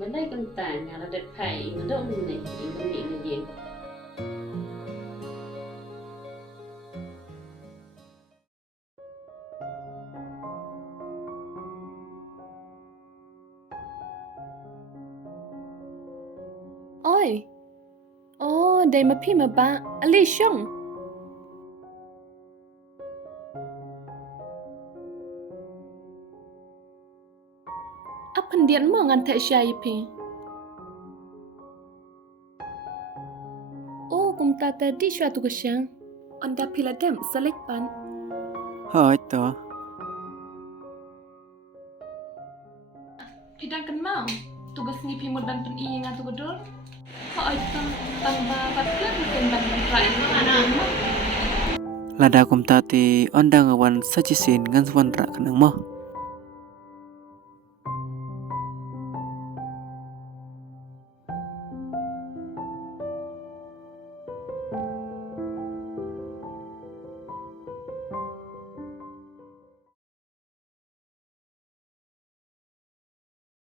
Malay kentang yang ada pai ngedok ni ngejin. Oi. Oh, đây mà phi mà ba, Ali Shong. Apa dia mau ngantek syai pi? Oh, kum ta tadi suatu kesyang. Onda pila dem selik pan. Hai to. Pidang kenal. Tugas ni pi mudan pen i ngan tu gedor. Hai to, tambah patkan bukan banyak lain anak. Lada kum tati ondang awan sajisin ngan swan ra kanang mo.